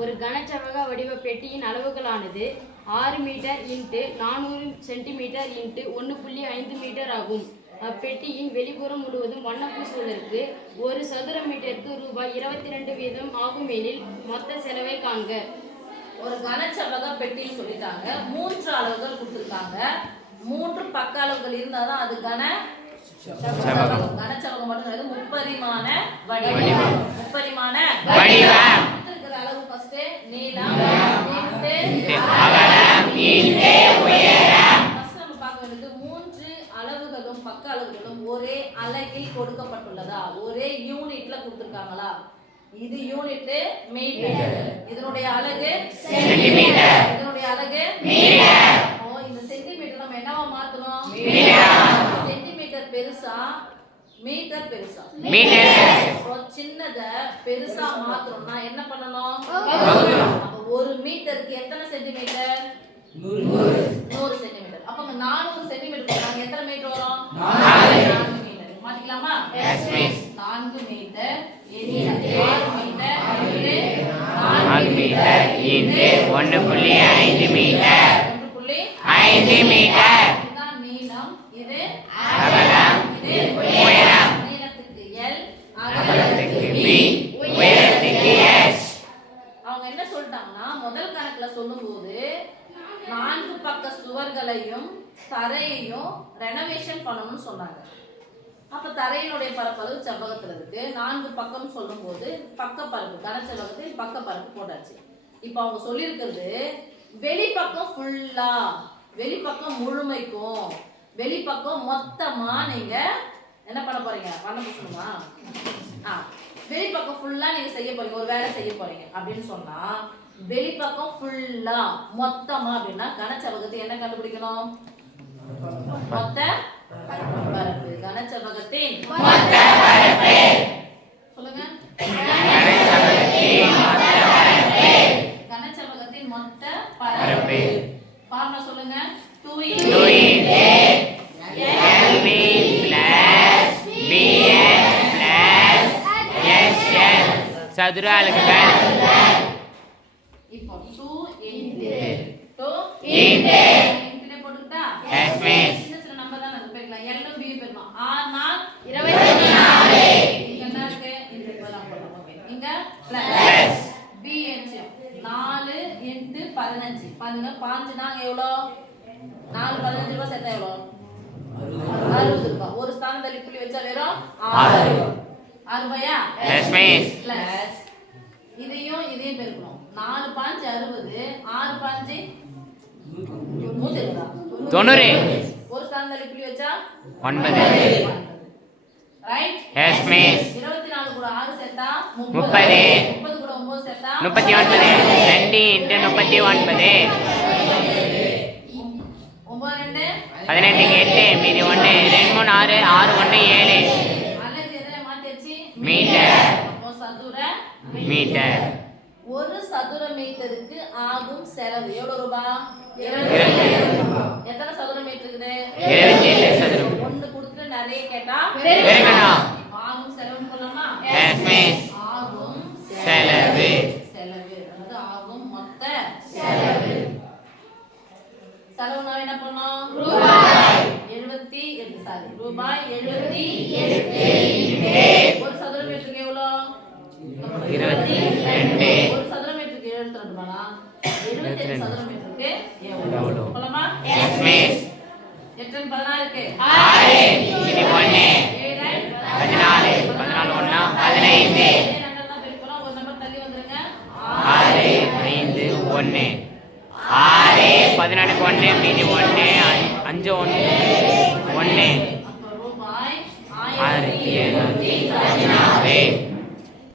ஒரு கனசெவ்வக வடிவ பெட்டியின் அளவுகளானது 6 மீட்டர் × 400 சென்டிமீட்டர் × 1.5 மீட்டர் ஆகும். அப்பெட்டியின் வெளிப்புறம் முழுவதும் வண்ணம் பூசுவதற்கு ஒரு சதுர மீட்டருக்கு ரூபாய் 22 வீதம் ஆகுமெனில் மொத்த செலவை காண்க. ஒரு கனசெவ்வக பெட்டின்னு சொல்லிட்டாங்க. 3 அளவுகள் கொடுத்துருக்காங்க. 3 பக்க அளவுகள் இருந்தாதான் அது கனசெவ்வகம் மட்டும் கிடையாது. முப்பரிமாண வடிவம். முப்பரிமாண வடிவம். அளவு ஃபர்ஸ்ட் நீளம் அகலம் உயரம். ஃபர்ஸ்ட் நம்ம பார்க்க வேண்டியது 3 அளவுகளும் பக்க அளவுகளும் ஒரே அலகில் கொடுக்கப்பட்டுள்ளதா, ஒரே யூனிட்ல கொடுத்திருக்காங்களா? இது யூனிட் மீட்டர், இதனுடைய அலகு சென்டிமீட்டர், இதனுடைய அலகு மீட்டர். இந்த சென்டிமீட்டர் நம்ம என்னவா மாத்தணும்? மீட்டர். சென்டிமீட்டர் பெருசா மீட்டர் பெருசா? மீட்டர். சின்னத பெருசா மாத்தணும்னா என்ன பண்ணணும்? அப்ப 1 மீட்டருக்கு எத்தனை சென்டிமீட்டர்? 100 சென்டிமீட்டர். அப்ப 400 சென்டிமீட்டர் நாங்க எத்தனை மீட்டர் வரும்? 4 மீட்டர். மாத்திக்கலாமா? Yes miss. 4 metre 6 metre 4 metre × 1.5 metre. 1.5 metre. இதுதான் நீளம், இது அகலம், இது உயரம். நீளத்துக்கு L, அகலத்துக்கு B, உயரத்துக்கு S. அவங்க என்ன சொல்லிட்டாங்கன்னா முதல் கணக்குல சொல்லும்போது 4 பக்க சுவர்களையும் தரையையும் ரெனோவேஷன் பண்ணணும்னு சொன்னாங்க. அப்ப தரையினுடைய பரப்பளவு செவ்வகத்துல இருக்கு. 4 பக்கம் சொல்லும்போது பக்க பரப்பு கனசெவ்வகத்தில் பக்க பரப்பு போட்டாச்சு. இப்போ அவங்க சொல்லியிருக்கிறது வெளிப்பக்கம் ஃபுல்லா, வெளிப்பக்கம் முழுமைக்கும் வெளிப்பக்கம் மொத்தமா நீங்க என்ன பண்ண போறீங்க? பண்ண போறீங்களா? வெளிப்பக்கம் ஃபுல்லா நீங்க செய்ய போறீங்க, ஒரு வேலை செய்ய போறீங்க அப்படின்னு சொன்னா வெளிப்பக்கம் ஃபுல்லா மொத்தமா அப்படின்னா கனசெவ்வகத்தை என்ன கண்டுபிடிக்கணும்? மொத்த பரப்பு. கனசெவ்வகத்தின் மொத்த பரப்பு சொல்லுங்க. கனசெவ்வகத்தின் மொத்த பரப்பு ஃபார்முலா சொல்லுங்க. 2 × LB + BN + SL சதுர அலகுகள். இப்போ 2 × போட்டுட்டா எஸ் மிஸ். சின்ன நம்பர் தான் அது பெருக்கலாம். L ம் B பெருக்கலாம். 6 நாள் 24. இங்க என்ன இருக்கு? இந்த இதெல்லாம் போடுறோம். ஓகே. இங்க பிளஸ் B h 4 × 15. பாருங்க 5 நாள் எவ்வளோ? 4 15 ரூபாய் சேர்த்தா எவ்வளோ? 60 ரூபாய். ஒரு ஸ்தானம் தள்ளி புள்ளி வச்சா வெறும் 6 ரூபாயா? Yes miss. பிளஸ் இதையும் பெருக்கணும். 4 5 60, 6 5 90. ஒரு ஸ்தானம் தள்ளி புள்ளி வச்சா 9. ரைட்? Yes miss. 24 கூட 6 சேர்த்தா 30. 30 கூட 9 சேர்த்தா 39. 2 × 39 9 2 18 8 மீதி 1 2 3 6 6 1 7. அலகு எதை மாத்தியாச்சு? மீட்டர். அப்போ சதுர மீட்டர். ஒரு சதுர மீட்டருக்கு ஆகும் செலவு எவ்வளவு ரூபாய்? 27 ரூபாய். எத்தனை சதுர மீட்டர் இருக்குது? 27 சதுரம். ஒன்னு கொடுத்து நிறைய கேட்டா பெருக்கணும். ஆகும் செலவுன்னு சொல்லலாமா? Yes miss. ஆகும் செலவு. அதாவது ஆகும் மொத்த செலவு. செலவுனா என்ன பண்ணோம்? ரூபாய் 78 சாரி ரூபாய் 78. ஒரு சதுர மீட்டருக்கு எவ்வளோ? 22. ஒரு சதுர மீட்டருக்கு 72 ரூபாய்னா 78 சதுர மீட்டருக்கு எவ்வளோ சொல்லலாமா? Yes miss. 8 16 இருக்கு 6 இது 1 7 14 14 1 15. இதே நம்பர் தான் பெருக்கலாம். ஒரு நம்பர் தள்ளி வந்துருங்க. 6 5 1 6 14 1 மீதி 1 5 1